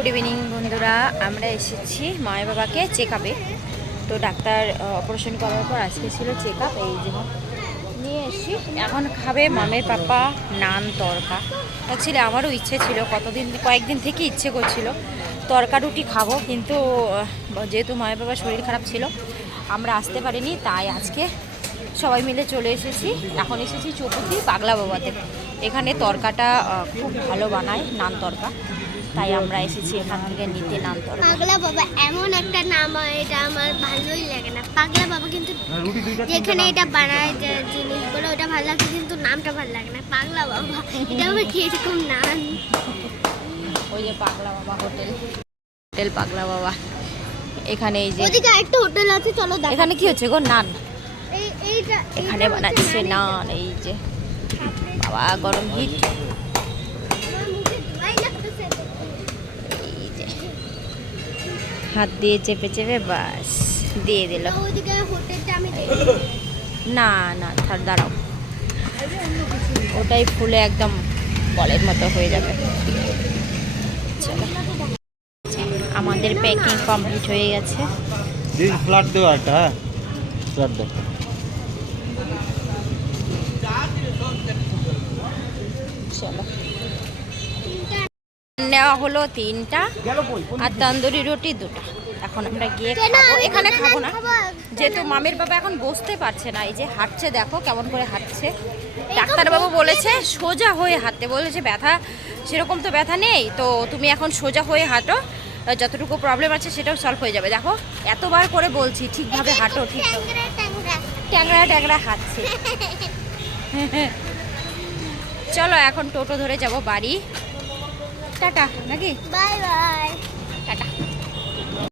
Good evening বন্ধুরা, আমরা এসেছি মায়ের বাবাকে চেক আপে। তো ডাক্তার অপারেশন করার পর আজকে ছিল চেক আপ। এই যে নিয়ে এসেছি, এখন খাবে মামের পাপা নান তরকা। অ্যাকচুয়ালি আমারও ইচ্ছে ছিল, কয়েকদিন থেকে ইচ্ছে করছিল তরকা রুটি খাবো, কিন্তু যেহেতু মায়ের বাবার শরীর খারাপ ছিল আমরা আসতে পারিনি, তাই আজকে সবাই মিলে চলে এসেছি। এখন এসেছি চৌপতি পাগলা বাবাতে। এখানে তরকাটা খুব ভালো বানায়, নান তরকা, তাই আমরা এসেছি এখান থেকে নিতে নান তরকা। পাগলা বাবা এমন একটা নাম, এটা আমার ভালোই লাগে না। পাগলা বাবা কিন্তু যেখানে এটা বানায় যে জিনিসগুলো ওটা ভালো লাগে, কিন্তু নামটা ভালো লাগে না। পাগলা বাবা এটা আমার কিরকম নাম। ওই যে পাগলা বাবা হোটেল পাগলা বাবা। এখানে এই যে ওদিকে একটা হোটেল আছে, চলো দেখো। এখানে কি হচ্ছে গো? নান এইটা এখানে বানাচ্ছে নান। এই যে বাবা গরম হিট। এই যে হাত দিয়ে চেপে চেপে বাস দিয়ে দিল। ওদিকে হোটেলটা আমি না না থার দাঁড়াও, ওটাই ফুলে একদম বলের মতো হয়ে যাবে। চলো, আমাদের প্যাকিং কমপ্লিট হয়ে গেছে। ফ্ল্যাট দেওয়া একটা, হ্যাঁ ফ্ল্যাট দাও। চলো, নেওয়া হলো 3টা আর তন্দুরি রুটি 2টা। এখন আমরা গিয়ে খাবো। এখানে খাবো না, যেহেতু মামের বাবা এখন বসতে পারছে না। এই যে হাঁটছে, দেখো কেমন করে হাঁটছে। ডাক্তারবাবু বলেছে সোজা হয়ে হাঁটতে, বলেছে ব্যথা সেরকম তো ব্যথা নেই, তো তুমি এখন সোজা হয়ে হাঁটো, যতটুকু প্রবলেম আছে সেটাও সলভ হয়ে যাবে। দেখো এতবার করে বলছি ঠিকভাবে হাঁটো, ঠিক ট্যাংরা ট্যাংরা হাঁটছে। চলো এখন টোটো ধরে যাব বাড়ি। টাটা নাকি? Bye bye.